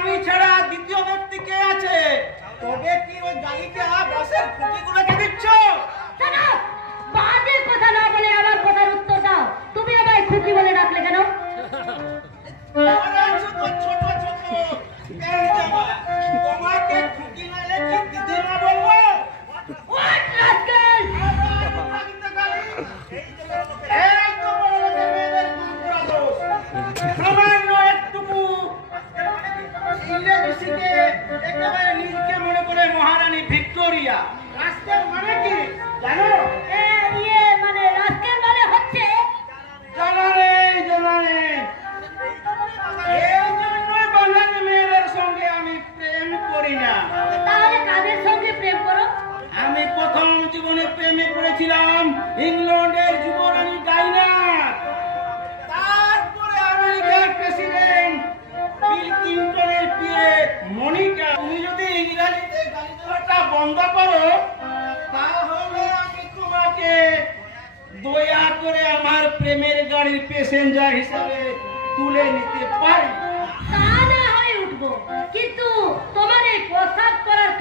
আমি ছাড়া দ্বিতীয় ব্যক্তি কে আছে? তবে কি ওই গাড়িটা বাসের খুঁটিগুলোকে দিচ্ছ? শোনো, বাজে কথা না বলে আমার কথার উত্তর দাও। তুমি আমায় খুকি বলে ডাকলে কেন? ওরা ছোট ছোট ছোট এই জামা, তোমাকে খুঁটি নালে কি দিদিমা বলবো? What rascal! এই তো বড় লোকের মেয়েদের কাজ করা দোষ। সামান্য একটুকু ইংরেজি শিখে একেবারে নিজেকে মনে করে মহারানী ভিক্টোরিয়া। রাস্তার মানে কি জানো? মানে রাস্কেল মানে হচ্ছে জানা নেই, জানা নেই। এই জন্যই বাঙালি মেয়েদের সঙ্গে আমি প্রেম করি না। তাহলে কাদের সঙ্গে প্রেম করো? আমি প্রথম জীবনে প্রেমে পড়েছিলাম ইংল্যান্ডের যুবরানী ডায়নার। তারপরে আমেরিকার প্রেসিডেন্ট বিল ক্লিনটনের বিয়ে মনিকা। তুমি যদি ইংরেজিতে গালি দেওয়াটা বন্ধ করো তাহলে আমি তোমাকে দয়া করে আমার প্রেমের গাড়ির প্যাসেঞ্জার হিসাবে তুলে নিতে পারি। তা না হয় উঠবো, কিন্তু তোমার এই পোশাক পরার